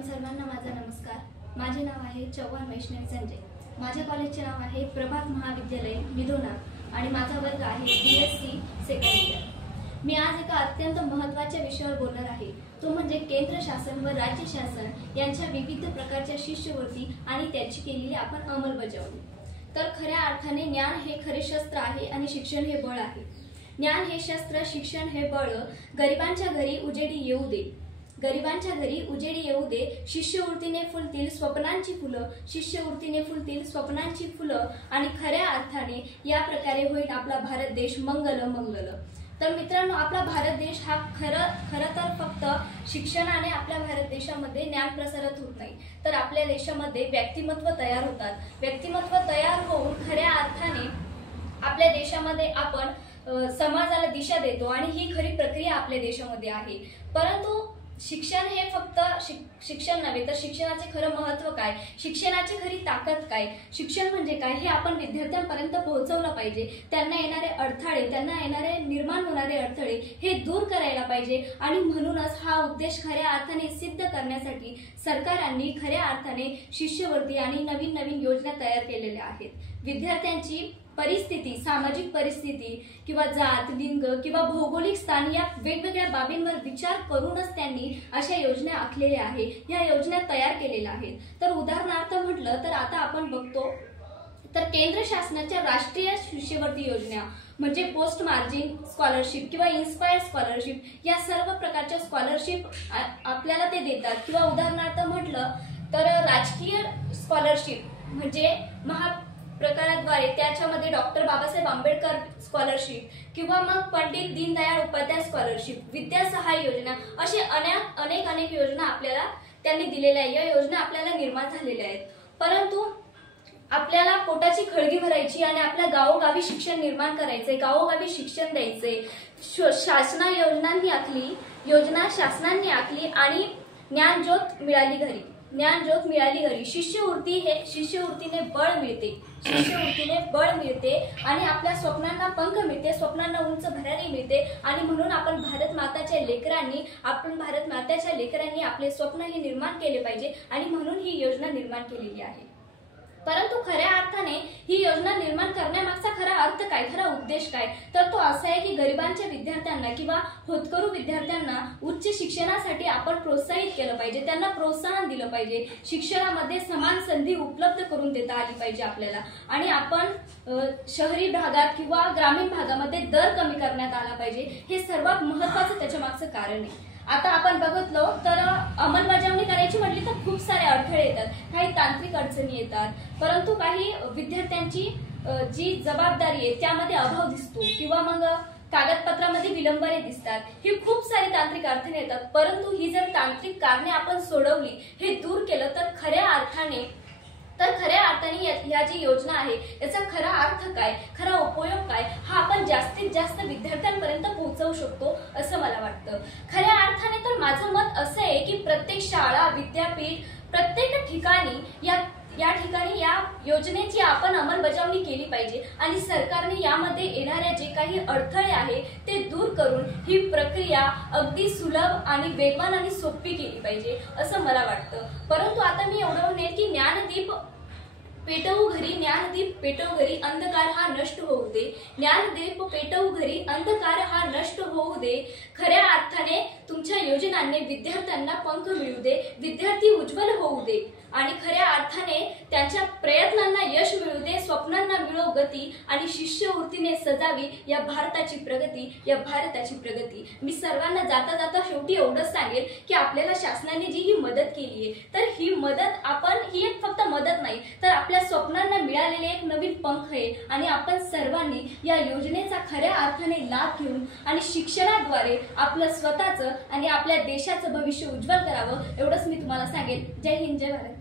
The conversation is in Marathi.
आपण सर्वांना माझा नमस्कार। माझे नाव आहे चव्हाण वैष्णवी संजय। माझ्या कॉलेजचे नाव आहे प्रभात महाविद्यालय निधोना आणि माझा वर्ग आहे BSc सेकंड इयर। मी आज एका अत्यंत महत्त्वाच्या विषयावर बोलणार आहे, तो म्हणजे केंद्र शासन व राज्य शासन यांच्या विविध प्रकारच्या शिष्यवृत्ती आणि त्याची केलेली आपण अंमलबजावणी। तर खऱ्या अर्थाने ज्ञान हे खरे शस्त्र आहे आणि शिक्षण हे बळ आहे। ज्ञान हे शस्त्र, शिक्षण हे बळ। गरिबांच्या घरी उजेडी येऊ दे, गरिबांच्या घरी उजेडी येऊ दे। शिष्यवृत्तीने फुलतील स्वप्नांची फुलं, शिष्यवृत्तीने फुलतील स्वप्नांची फुलं आणि खऱ्या अर्थाने या प्रकारे होईल आपला भारत देश मंगल मंगल। तर मित्रांनो, आपला भारत देश हा खरं तर फक्त शिक्षणाने आपल्या भारत देशामध्ये ज्ञान प्रसारित होत नाही, तर आपल्या देशामध्ये व्यक्तिमत्व तयार होतात। व्यक्तिमत्व तयार होऊन खऱ्या अर्थाने आपल्या देशामध्ये आपण समाजाला दिशा देतो आणि ही खरी प्रक्रिया आपल्या देशामध्ये आहे। परंतु शिक्षण हे फक्त शिक्षण नव्हे, तर शिक्षणाचे खरं महत्त्व काय, शिक्षणाची खरी ताकद काय, शिक्षण म्हणजे काय हे आपण विद्यार्थ्यांपर्यंत पोहोचवलं पाहिजे। त्यांना येणारे अडथळे, त्यांना येणारे निर्माण होणारे अडथळे हे दूर करायला पाहिजे आणि म्हणूनच हा उद्देश खऱ्या अर्थाने सिद्ध करण्यासाठी सरकारांनी खऱ्या अर्थाने शिष्यवृत्ती आणि नवीन नवीन योजना तयार केलेल्या आहेत। विद्यार्थ्यांची परिस्थिती, सामाजिक परिस्थिती किंवा जात, लिंग किंवा भौगोलिक स्थान या वेगवेगळ्या बाबींवर विचार करूनच त्यांनी अशा योजना आखलेल्या आहेत, या योजना तयार केलेल्या आहेत। तर उदाहरणार्थ म्हटलं तर आता आपण बघतो तर केंद्र शासनाच्या राष्ट्रीय शिष्यवृत्ती योजना म्हणजे पोस्ट मार्जिन स्कॉलरशिप किंवा इन्स्पायर स्कॉलरशिप या सर्व प्रकारच्या स्कॉलरशिप आपल्याला ते देतात। किंवा उदाहरणार्थ म्हटलं तर राजकीय स्कॉलरशिप म्हणजे प्रकाराद्वारे त्याच्यामध्ये डॉक्टर बाबासाहेब आंबेडकर स्कॉलरशिप किंवा मग पंडित दीनदयाळ उपाध्याय स्कॉलरशिप, विद्या सहाय्य योजना असे अनेक योजना आपल्याला त्यांनी दिलेल्या आहेत। या योजना आपल्याला निर्माण झालेल्या आहेत। परंतु आपल्याला पोटाची खळगी भरायची आणि आपल्या गावोगावी शिक्षण निर्माण करायचंय, गावोगावी शिक्षण द्यायचंय। योजना शासनाने आखली आणि ज्ञानज्योत मिळाली घरी, ज्ञानज्योत मिळाली घरी। शिष्यवृत्तीने बळ मिळते आणि आपल्या स्वप्नांना पंख मिळते, स्वप्नांना उंच भरारी मिळते आणि म्हणून आपण भारत माताच्या लेकरांनी आपले स्वप्न हे निर्माण केले पाहिजे आणि म्हणून ही योजना निर्माण केलेली आहे। परंतु खऱ्या अर्थाने ही योजना निर्माण करण्यामागचा खरा अर्थ काय, खरा उद्देश काय, तर तो असा आहे की गरिबांच्या विद्यार्थ्यांना किंवा होतकरू विद्यार्थ्यांना उच्च शिक्षणासाठी आपण प्रोत्साहित केलं पाहिजे, त्यांना प्रोत्साहन दिलं पाहिजे। शिक्षणामध्ये समान संधी उपलब्ध करून देता आली पाहिजे आपल्याला आणि आपण शहरी भागात किंवा ग्रामीण भागामध्ये दर कमी करण्यात आला पाहिजे। हे सर्वात महत्त्वाचं त्याच्या मागचं कारण आहे। आता आपण बघितलो तर अंमलबजावणी करायची म्हटली तर खूप सारे अडथळे येतात, काही तांत्रिक अडचणी येतात, परंतु काही विद्यार्थ्यांची जी जबाबदारी आहे त्यामध्ये अभाव दिसतो किंवा मग कागदपत्रामध्ये विलंबने दिसतात। ही खूप सारी तांत्रिक अडचणी येतात, परंतु ही जर तांत्रिक कारणे आपण सोडवली, हे दूर केलं तर खऱ्या अर्थाने या जी योजना आहे याचा खरा अर्थ काय, खरा उपयोग काय हा आपण जास्तीत जास्त विद्यार्थ्यांपर्यंत पोहोचवू शकतो असं मला वाटतं। खऱ्या अर्थाने तर माझं मत असं आहे की प्रत्येक शाळा, विद्यापीठ, प्रत्येक ठिकाणी या योजनेची आपण अंमलबजावणी केली पाहिजे आणि सरकारने यामध्ये येणाऱ्या जे काही अडथळे आहे ते दूर करून ही प्रक्रिया अगदी सुलभ आणि वेगवान आणि सोपी केली पाहिजे असं मला वाटतं। परंतु आता मी एवढं म्हणेन की ज्ञानदीप पेटवू घरी अंधकार हा नष्ट होऊ दे, ज्ञानदीप पेटवू घरी अंधकार हा नष्ट होऊ दे। खऱ्या अर्थाने तुमच्या योजनांनी विद्यार्थ्यांना पंख मिळू दे, विद्यार्थी उज्ज्वल होऊ दे आणि खऱ्या अर्थाने त्यांच्या प्रयत्नांना यश मिळू दे, स्वप्नांना मिळो गती आणि शिष्यवृत्तीने सजावी या भारताची प्रगती। मी सर्वांना जाता जाता शेवटी एवढंच सांगेल की आपल्याला शासनाने जी ही मदत केली आहे तर ही मदत ही एक फक्त मदत नाही, तर आपल्या स्वप्नांना मिळालेले एक नवीन पंख आहे आणि आपण सर्वांनी या योजनेचा खऱ्या अर्थाने लाभ घेऊन आणि शिक्षणाद्वारे आपलं स्वतःचं आणि आपल्या देशाचं भविष्य उज्ज्वल करावं एवढंच मी तुम्हाला सांगेल। जय हिंद, जय भारत।